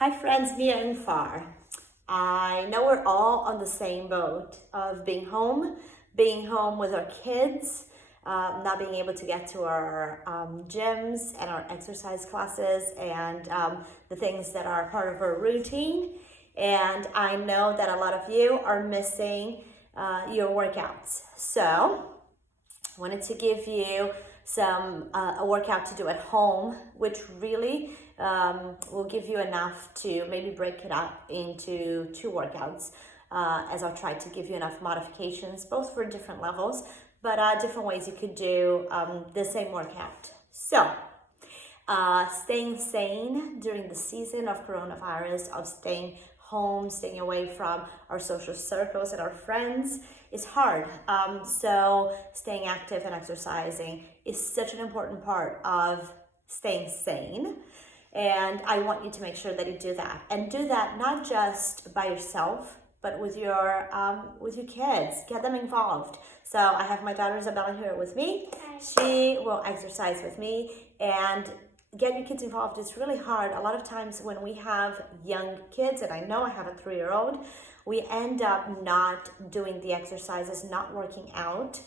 Hi friends near and far. I know we're all on the same boat of being home with our kids, not being able to get to our gyms and our exercise classes and the things that are part of our routine. And I know that a lot of you are missing your workouts. So I wanted to give you a workout to do at home, which really will give you enough to maybe break it up into two workouts, as I'll try to give you enough modifications, both for different levels, but different ways you could do the same workout. So, staying sane during the season of coronavirus, of staying home, staying away from our social circles and our friends is hard. So staying active and exercising is such an important part of staying sane. And I want you to make sure that you do that. And do that not just by yourself, but with your kids. Get them involved. So I have my daughter Isabella here with me. She will exercise with me, and get your kids involved is really hard. A lot of times when we have young kids, and I know I have a 3-year-old, we end up not doing the exercises, not working out,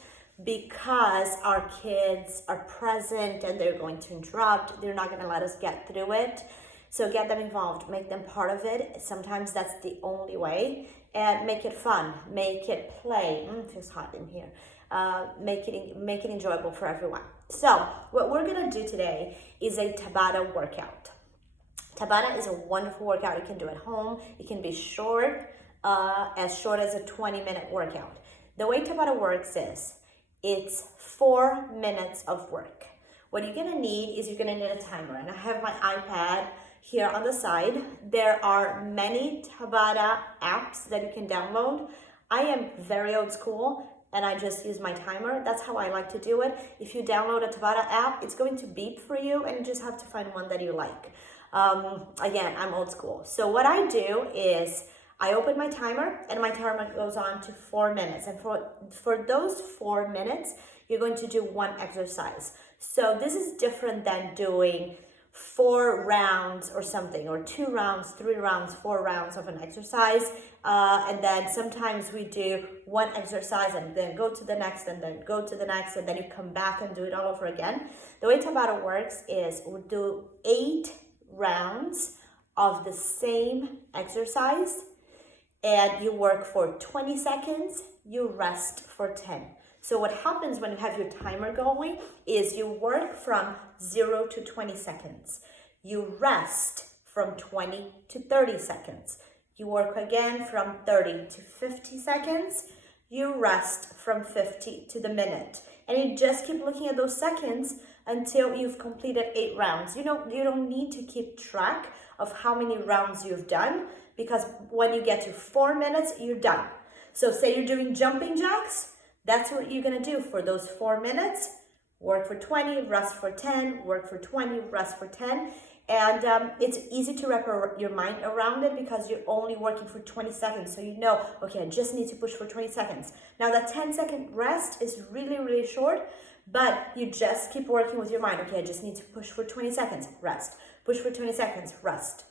because our kids are present and they're going to interrupt. They're not going to let us get through it. So get them involved, make them part of it. Sometimes that's the only way. And make it fun, make it play. It feels hot in here. Make it enjoyable for everyone. So what we're gonna do today is a Tabata workout. Tabata is a wonderful workout you can do at home. It can be as short as a 20-minute workout. The way Tabata works is, it's 4 minutes of work. What you're gonna need is you're gonna need a timer. And I have my iPad here on the side. There are many Tabata apps that you can download. I am very old school and I just use my timer. That's how I like to do it. If you download a Tabata app, it's going to beep for you and you just have to find one that you like. Again, I'm old school. So what I do is I open my timer and my timer goes on to 4 minutes. And for those 4 minutes, you're going to do one exercise. So this is different than doing 4 rounds or something, or 2 rounds, 3 rounds, 4 rounds of an exercise. And then sometimes we do one exercise and then go to the next and then go to the next and then you come back and do it all over again. The way Tabata works is we'll do 8 rounds of the same exercise, and you work for 20 seconds, you rest for 10. So what happens when you have your timer going is you work from 0 to 20 seconds. You rest from 20 to 30 seconds. You work again from 30 to 50 seconds. You rest from 50 to the minute. And you just keep looking at those seconds until you've completed 8 rounds. You don't need to keep track of how many rounds you've done, because when you get to 4 minutes, you're done. So say you're doing jumping jacks, that's what you're gonna do for those 4 minutes. Work for 20, rest for 10, work for 20, rest for 10. And it's easy to wrap your mind around it because you're only working for 20 seconds. So you know, okay, I just need to push for 20 seconds. Now that 10-second rest is really, really short, but you just keep working with your mind. Okay, I just need to push for 20 seconds, rest. Push for 20 seconds, rest.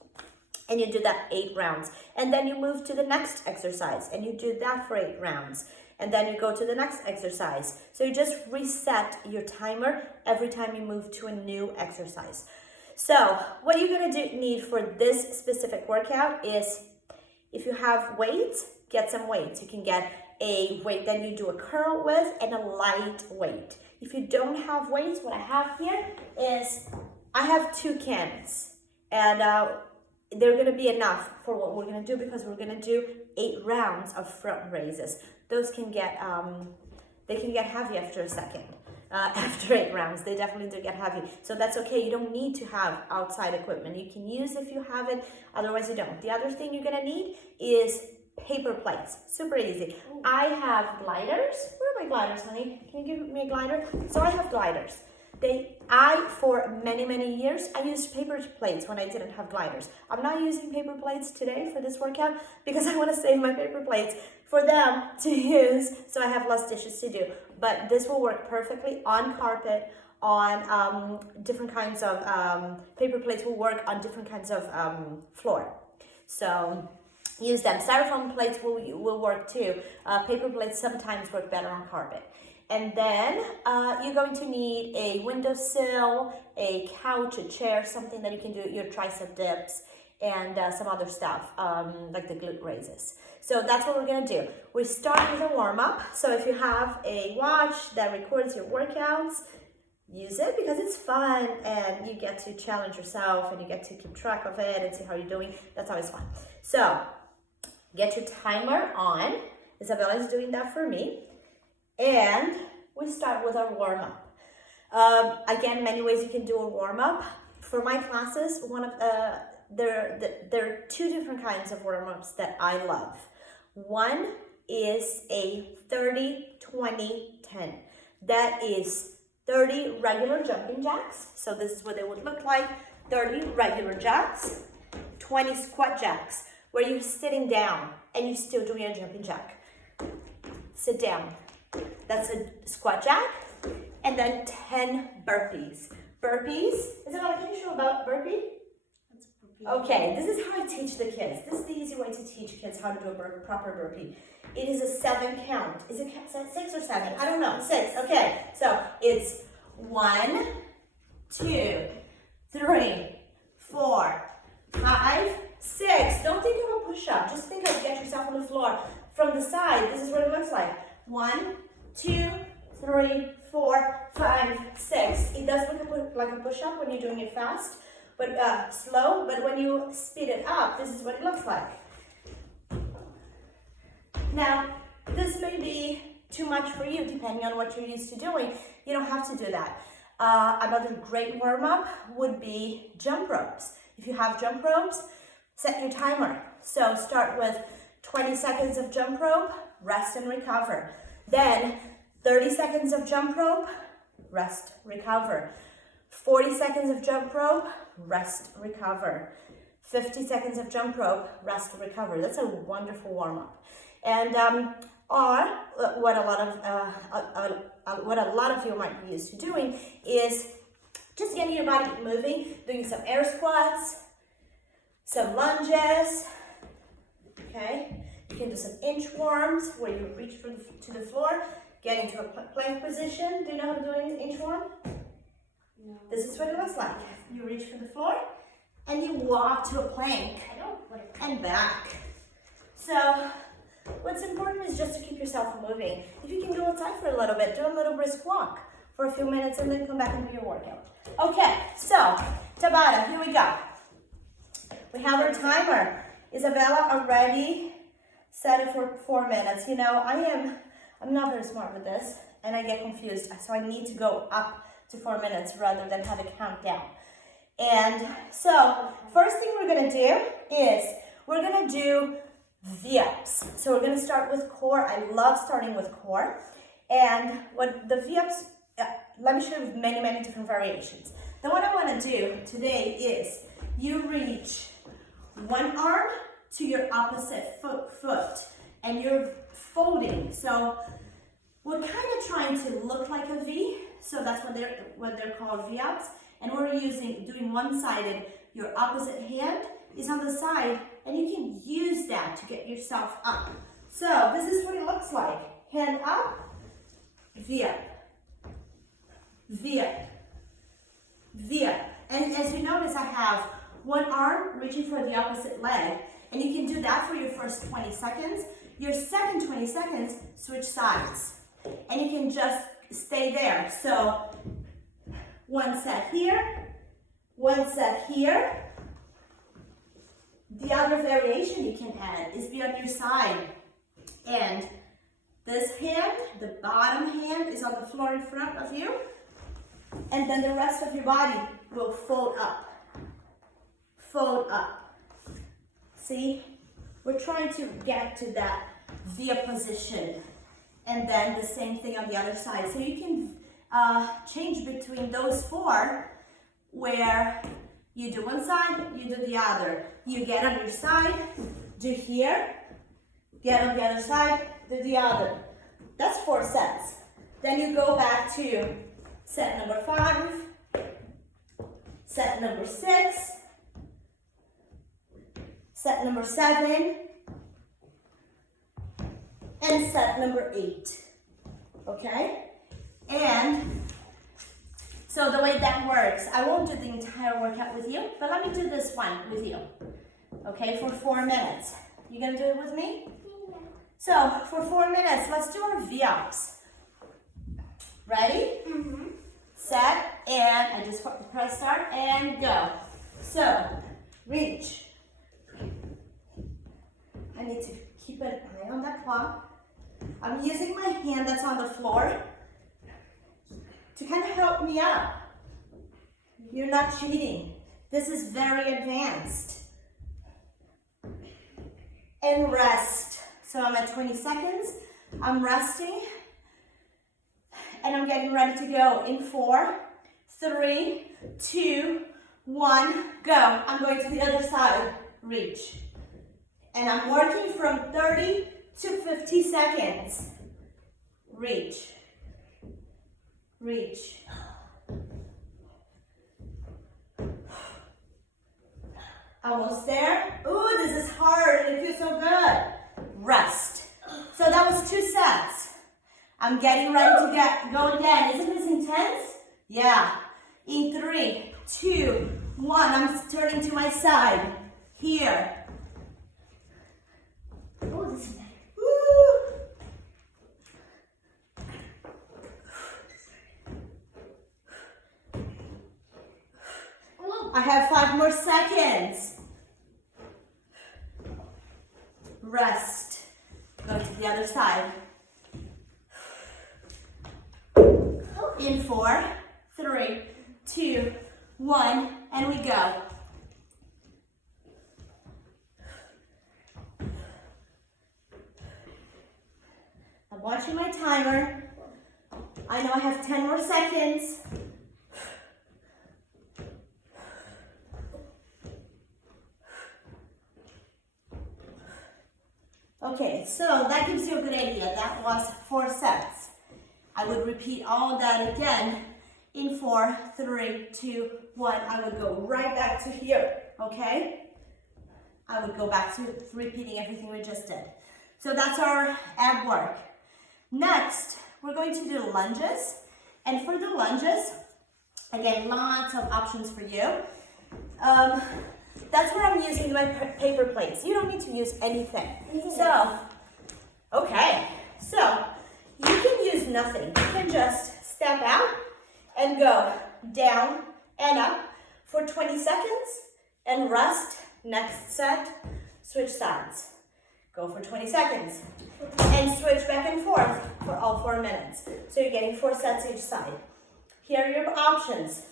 And you do that 8 rounds. And then you move to the next exercise and you do that for 8 rounds. And then you go to the next exercise. So you just reset your timer every time you move to a new exercise. So what you're gonna need for this specific workout is, if you have weights, get some weights. You can get a weight that you do a curl with and a light weight. If you don't have weights, what I have here is, I have 2 cans. And they're gonna be enough for what we're gonna do, because we're gonna do 8 rounds of front raises. Those can get, they can get heavy after a second. After 8 rounds, they definitely do get heavy. So that's okay, you don't need to have outside equipment. You can use if you have it, otherwise you don't. The other thing you're gonna need is paper plates, super easy. I have gliders. Where are my gliders, honey? Can you give me a glider? So I have gliders. For many years, I used paper plates when I didn't have gliders. I'm not using paper plates today for this workout because I want to save my paper plates for them to use, so I have less dishes to do. But this will work perfectly on carpet, on different kinds of paper plates will work on different kinds of floor. So use them. Styrofoam plates will work too. Paper plates sometimes work better on carpet. And then you're going to need a windowsill, a couch, a chair, something that you can do your tricep dips, and some other stuff like the glute raises. So that's what we're gonna do. We start with a warm-up. So if you have a watch that records your workouts, use it because it's fun and you get to challenge yourself and you get to keep track of it and see how you're doing. That's always fun. So get your timer on. Isabella is doing that for me. And we start with our warm-up. Again, many ways you can do a warm-up. For my classes, there are two different kinds of warm-ups that I love. One is a 30-20-10. That is 30 regular jumping jacks. So this is what they would look like. 30 regular jacks, 20 squat jacks, where you're sitting down and you're still doing a jumping jack. Sit down. That's a squat jack. And then 10 burpees. Burpees. Isabella, can you show about burpee? Okay, this is how I teach the kids. This is the easy way to teach kids how to do a proper burpee. It is a 7 count. Is it 6 or 7? I don't know. 6. Okay, so it's 1, 2, 3, 4, 5, 6. Don't think of a push-up. Just think of get yourself on the floor. From the side, this is what it looks like. 1, 2, 3, 4, 5, 6. It does look like a push-up when you're doing it fast, but slow. But when you speed it up, this is what it looks like. Now, this may be too much for you, depending on what you're used to doing. You don't have to do that. Another great warm-up would be jump ropes. If you have jump ropes, set your timer. So start with 20 seconds of jump rope, rest and recover. Then 30 seconds of jump rope, rest, recover. 40 seconds of jump rope, rest, recover. 50 seconds of jump rope, rest, recover. That's a wonderful warm-up. And or what a lot of you might be used to doing is just getting your body moving, doing some air squats, some lunges. Okay, you can do some inchworms where you reach to the floor, get into a plank position. Do you know how to do an inchworm? No. This is what it looks like. You reach for the floor and you walk to a plank and back. So what's important is just to keep yourself moving. If you can go outside for a little bit, do a little brisk walk for a few minutes and then come back and do your workout. Okay, so Tabata, here we go. We have our timer. Isabella already set it for 4 minutes. You know, I'm not very smart with this and I get confused. So I need to go up to 4 minutes rather than have a countdown. And so first thing we're gonna do is we're gonna do V-ups. So we're gonna start with core. I love starting with core. And what the V-ups, let me show you many, many different variations. The one I wanna do today is you reach one arm to your opposite foot and you're folding. So we're kind of trying to look like a V. So that's what they're called V-ups. And we're doing one-sided. Your opposite hand is on the side and you can use that to get yourself up. So this is what it looks like. Hand up, V-up, V-up, V-up. And as you notice, I have one arm reaching for the opposite leg. And you can do that for your first 20 seconds. Your second 20 seconds, switch sides. And you can just stay there. So one set here, one set here. The other variation you can add is be on your side. And this hand, the bottom hand, is on the floor in front of you. And then the rest of your body will fold up. Fold up. See? We're trying to get to that V-up position. And then the same thing on the other side. So you can change between those 4 where you do one side, you do the other. You get on your side, do here, get on the other side, do the other. That's 4 sets. Then you go back to Set number 5. Set number 6. Set number 7. And set number 8. Okay? And so the way that works, I won't do the entire workout with you, but let me do this one with you. Okay, for 4 minutes. You gonna do it with me? Yeah. So for 4 minutes, let's do our V-ups. Ready? Mm-hmm. Set, and I just press start and go. So, reach. I need to keep an eye on that clock. I'm using my hand that's on the floor to kind of help me out. You're not cheating. This is very advanced. And rest. So I'm at 20 seconds. I'm resting. And I'm getting ready to go in 4, 3, 2, 1, go. I'm going to the other side. Reach. And I'm working from 30 to 50 seconds. Reach. Reach. Almost there. Ooh, this is hard and it feels so good. Rest. So that was 2 sets. I'm getting ready to go again. Isn't this intense? Yeah. In 3, 2, 1. I'm turning to my side. Here. Oh, this is better. Woo. I have 5 more seconds. Rest. Go to the other side. In 4, 3, 2, 1, and we go. I'm watching my timer. I know I have 10 more seconds. Okay, so that gives you a good idea. That was 4 sets. I would repeat all that again in 4, 3, 2, 1. I would go right back to here, okay? I would go back to repeating everything we just did. So that's our ab work. Next, we're going to do lunges. And for the lunges, again, lots of options for you. That's where I'm using my paper plates. You don't need to use anything. So, okay. So, you can use nothing. You can just step out and go down and up for 20 seconds and rest. Next set, switch sides. Go for 20 seconds and switch back and forth for all 4 minutes. So you're getting 4 sets each side. Here are your options.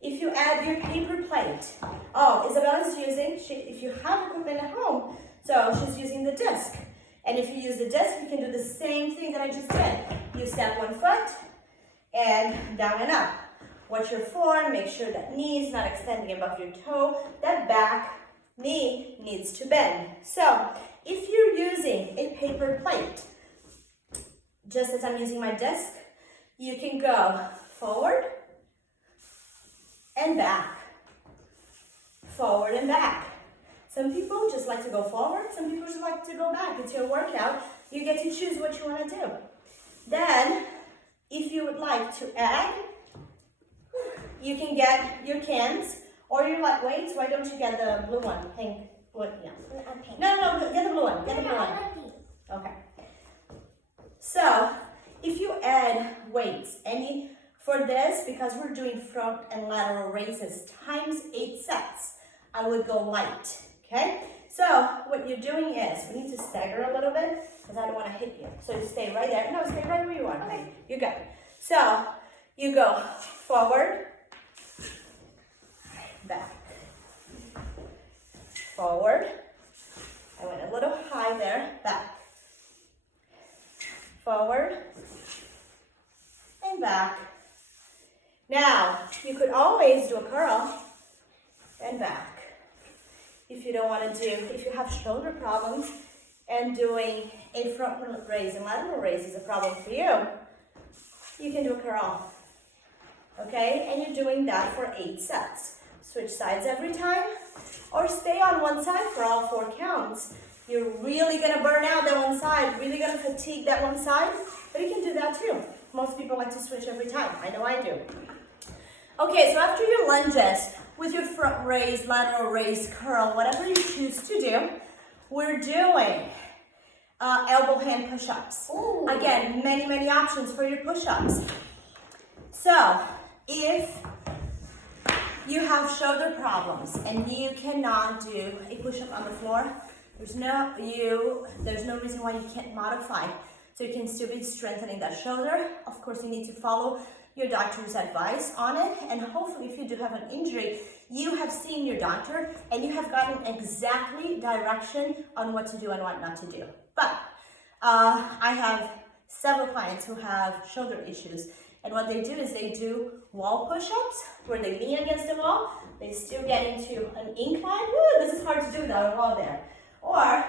If you add your paper plate, Isabella's using, if you have equipment at home, so she's using the disc. And if you use the disc, you can do the same thing that I just did. You step 1 foot and down and up. Watch your form, make sure that knee is not extending above your toe, that back knee needs to bend. So if you're using a paper plate, just as I'm using my disc, you can go forward and back, forward and back. Some people just like to go forward, some people just like to go back. It's your workout. You get to choose what you want to do. Then, if you would like to add, you can get your cans or your light weights. Why don't you get the blue one? Pink. What? Yeah. Pink. No, get the blue one. Get the blue one. Okay. So, if you add weights, for this, because we're doing front and lateral raises times 8 sets, I would go light. Okay? So, what you're doing is, we need to stagger a little bit, because I don't want to hit you. So, you stay right there. No, stay right where you are. Okay. You're good. So, you go forward, back, forward. I went a little high there, back, forward, and back. Now, you could always do a curl and back. If you don't want to do, if you have shoulder problems and doing a front raise and lateral raise is a problem for you, you can do a curl. okay? And you're doing that for 8 sets. Switch sides every time, or stay on one side for all 4 counts. You're really gonna burn out that one side, really gonna fatigue that one side, but you can do that too. Most people like to switch every time. I know I do. Okay, so after your lunges, with your front raise, lateral raise, curl, whatever you choose to do, we're doing elbow hand push-ups. Again, many options for your push-ups. So, if you have shoulder problems and you cannot do a push-up on the floor, there's no reason why you can't modify. So you can still be strengthening that shoulder. Of course, you need to follow your doctor's advice on it, and hopefully if you do have an injury, you have seen your doctor and you have gotten exactly direction on what to do and what not to do. But I have several clients who have shoulder issues, and what they do is they do wall push-ups where they lean against the wall, they still get into an incline. Woo, this is hard to do without a wall there. Or,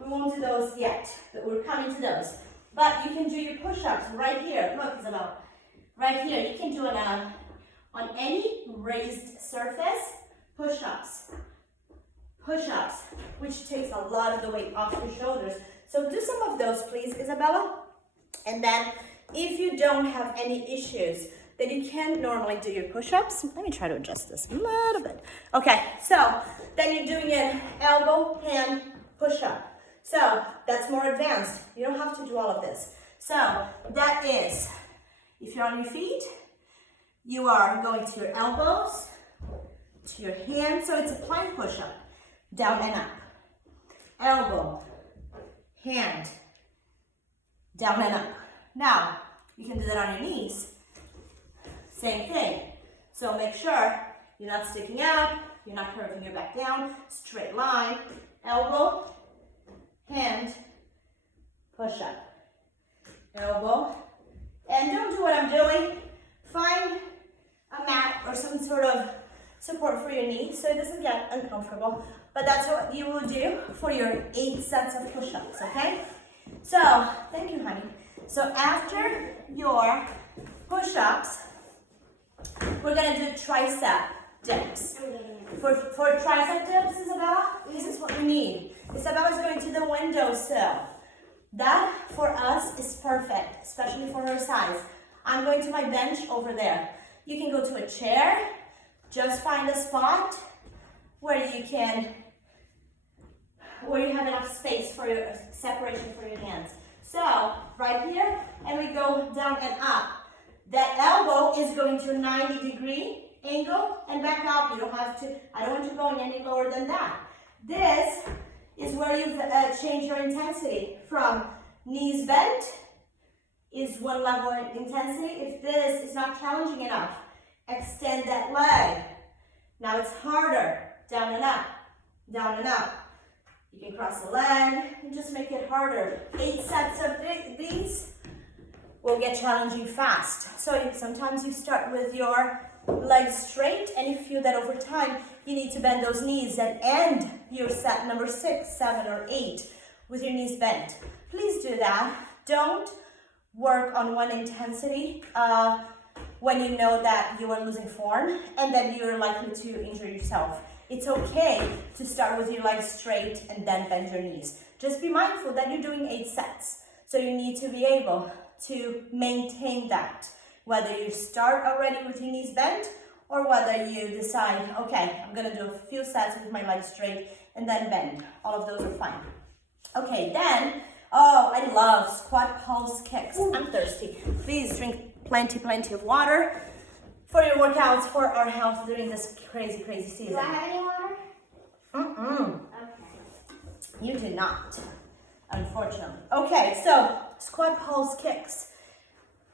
we won't do those yet, but we're coming to those. But you can do your push-ups right here. Look, Isabella. Right here, you can do it on any raised surface, push-ups, which takes a lot of the weight off your shoulders. So do some of those, please, Isabella. And then, if you don't have any issues, then you can normally do your push-ups. Let me try to adjust this a little bit. Okay, so then you're doing an elbow, hand, push-up. So that's more advanced. You don't have to do all of this. So that is, if you're on your feet, you are going to your elbows, to your hands. So it's a plank push-up, down and up. Elbow, hand, down and up. Now, you can do that on your knees. Same thing. So make sure you're not sticking out, you're not curving your back down, straight line, elbow, hand, push up, elbow, and don't do what I'm doing. Find a mat or some sort of support for your knee so it doesn't get uncomfortable, but that's what you will do for your 8 sets of push-ups, okay? So, thank you, honey. So after your push-ups, we're gonna do tricep dips. For tricep dips, Isabella, this is what we need. Isabella's going to the windowsill. That, for us, is perfect, especially for her size. I'm going to my bench over there. You can go to a chair. Just find a spot where you have enough space for your separation for your hands. So, right here, and we go down and up. That elbow is going to a 90-degree angle and back up. You don't have to, I don't want you going any lower than that. This is where you change your intensity from knees bent is one level of intensity. If this is not challenging enough, extend that leg. Now it's harder, down and up, down and up. You can cross the leg and just make it harder. 8 sets of these will get challenging fast. So sometimes you start with your legs straight, and you feel that over time you need to bend those knees and end your set number 6, 7, or 8 with your knees bent. Please do that. Don't work on one intensity when you know that you are losing form and then you're likely to injure yourself. It's okay to start with your legs straight and then bend your knees. Just be mindful that you're doing 8 sets. So you need to be able to maintain that, whether you start already with your knees bent or whether you decide, okay, I'm gonna do a few sets with my legs straight and then bend. All of those are fine. Okay, then, oh, I love squat pulse kicks. I'm thirsty. Please drink plenty of water for your workouts, for our health during this crazy season. Do I have any water? Okay. You do not, unfortunately. Okay, so squat pulse kicks.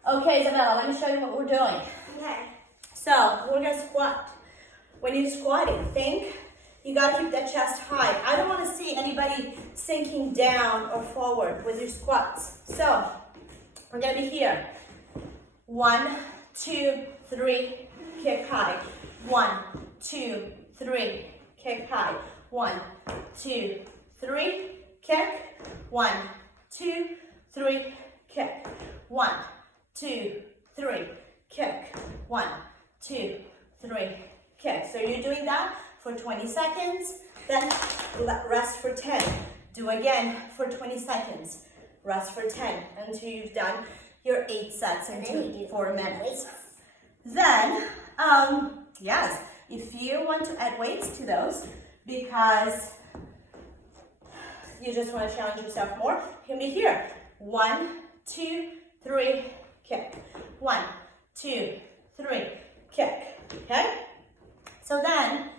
Okay, Isabella, let me show you what we're doing. Okay. So we're gonna squat. When you're squatting, think you gotta keep that chest high. I don't wanna see anybody sinking down or forward with your squats. So we're gonna be here. 1, 2, 3, kick high. 1, 2, 3, kick high. 1, 2, 3, kick. 1, 2, 3, kick. 1, 2, 3, kick. 1, 2, 3, kick. So you're doing that for 20 seconds, then rest for 10. Do again for 20 seconds, rest for 10 until you've done your 8 sets in 4 minutes. Then, yes, if you want to add weights to those because you just want to challenge yourself more, you can be here. 1, 2, 3, kick. 1, 2, 3, kick. Okay? So then,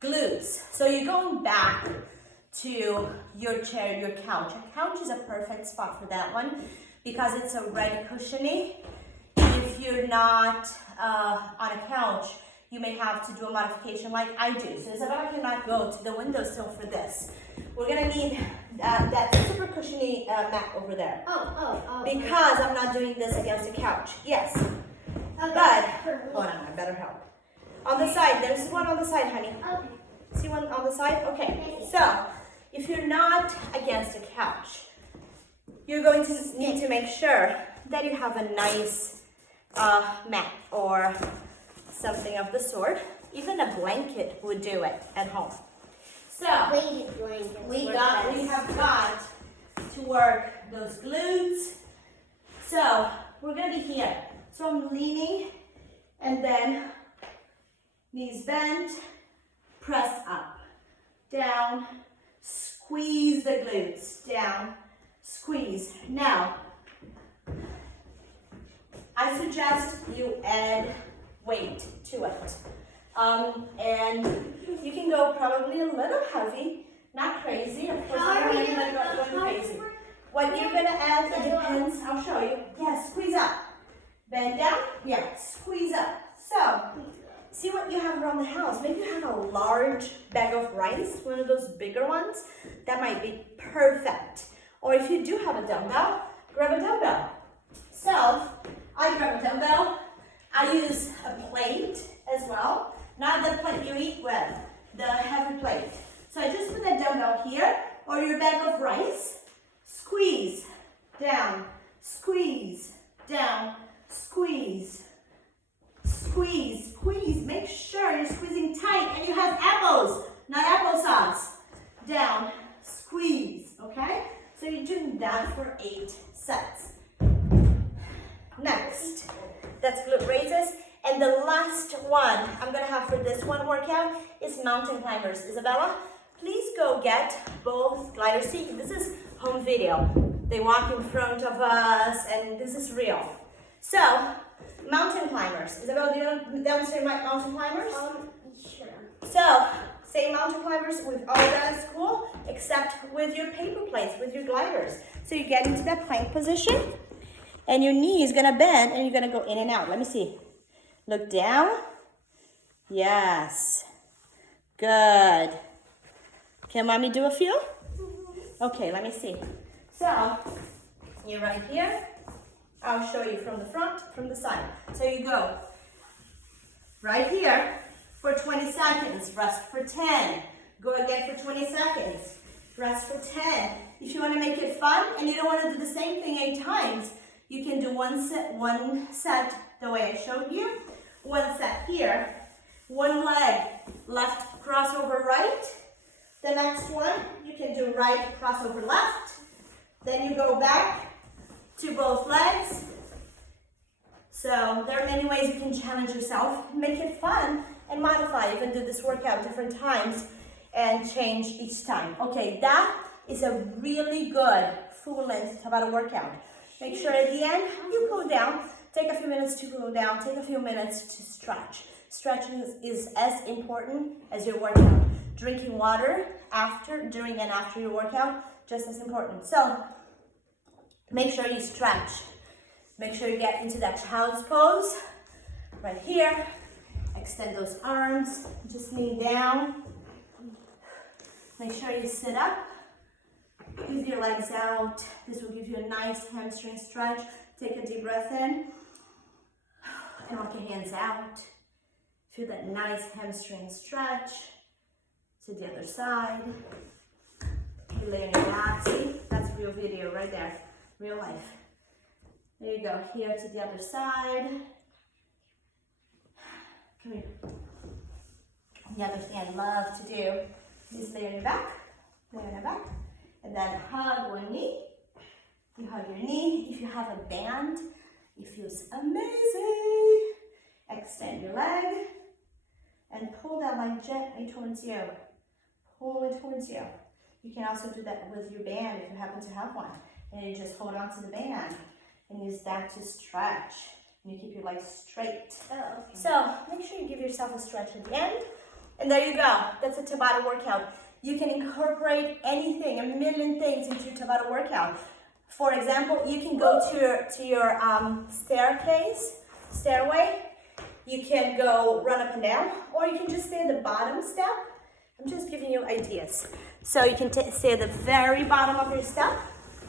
glutes. So you're going back to your chair, your couch. A couch is a perfect spot for that one because it's already cushiony. If you're not on a couch, you may have to do a modification like I do. So Isabella cannot go to the windowsill for this. We're gonna need that super cushiony mat over there. Because I'm not doing this against the couch. Yes. But, hold on, I better help. On the side, there's one on the side, honey. Okay. See one on the side? Okay. So, if you're not against the couch, you're going to need to make sure that you have a nice mat or something of the sort. Even a blanket would do it at home. So, we have got to work those glutes. So, we're going to be here. So, I'm leaning and then knees bent, press up, down, squeeze the glutes, down, squeeze. Now, I suggest you add weight to it. And you can go probably a little heavy, not crazy. Of course, I'm not going to go crazy. What you're going to add, it depends. I'll show you. Yeah, squeeze up. Bend down. Yeah, squeeze up. So, see what you have around the house. Maybe you have a large bag of rice, one of those bigger ones. That might be perfect. Or if you do have a dumbbell, grab a dumbbell. So, I grab a dumbbell. I use a plate as well. Not the plate you eat with, the heavy plate. So I just put that dumbbell here, or your bag of rice. Squeeze, down, squeeze, down, squeeze, squeeze, squeeze. Make sure you're squeezing tight and you have elbows, not applesauce. Down, squeeze, okay? So you're doing that for 8 sets. Next, that's glute raises. And the last one I'm gonna have for this one workout is mountain climbers. Isabella, please go get both gliders. See, this is home video. They walk in front of us and this is real. So, mountain climbers. Isabella, do you demonstrate mountain climbers? Sure. So, say mountain climbers with all that at school, except with your paper plates, with your gliders. So you get into that plank position and your knee is gonna bend and you're gonna go in and out. Let me see. Look down. Yes. Good. Can mommy do a few? Okay, let me see. So, you're right here. I'll show you from the front, from the side. So you go right here for 20 seconds. Rest for 10. Go again for 20 seconds. Rest for 10. If you want to make it fun and you don't want to do the same thing 8 times, you can do one set the way I showed you. One set here. One leg, left crossover right. The next one, you can do right crossover left. Then you go back to both legs. So there are many ways you can challenge yourself, make it fun, and modify. You can do this workout different times and change each time. Okay, that is a really good full-length Tabata workout. Make sure at the end you cool down. Take a few minutes to cool down. Take a few minutes to stretch. Stretching is as important as your workout. Drinking water after, during, and after your workout, just as important. So make sure you stretch. Make sure you get into that child's pose. Right here. Extend those arms. Just lean down. Make sure you sit up. With your legs out. This will give you a nice hamstring stretch. Take a deep breath in. And walk your hands out. Feel that nice hamstring stretch. To the other side. You lay on your back. See? That's real video right there. Real life. There you go. Here to the other side. Come here. The other thing I love to do is lay on your back, and then hug one knee. You hug your knee. If you have a band, it feels amazing. Extend your leg and pull that leg gently towards you. Pull it towards you. You can also do that with your band if you happen to have one. And you just hold on to the band and use that to stretch. And you keep your legs straight. Oh, okay. So make sure you give yourself a stretch at the end. And there you go. That's a Tabata workout. You can incorporate anything, a million things into your Tabata workout. For example, you can go to your stairway. You can go run up and down, or you can just stay at the bottom step. I'm just giving you ideas. So you can stay at the very bottom of your step.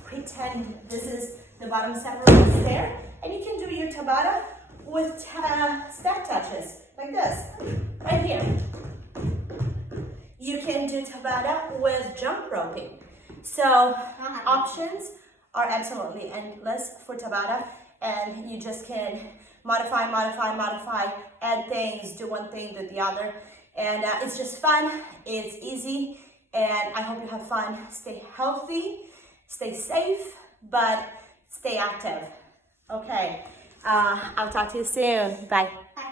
Pretend this is the bottom step of the stair, and you can do your Tabata with step touches like this, right here. You can do Tabata with jump roping. So options are absolutely endless for Tabata, and you just can modify, add things, do one thing, do the other, and it's just fun, it's easy, and I hope you have fun. Stay healthy, stay safe, but stay active. Okay, I'll talk to you soon. Bye.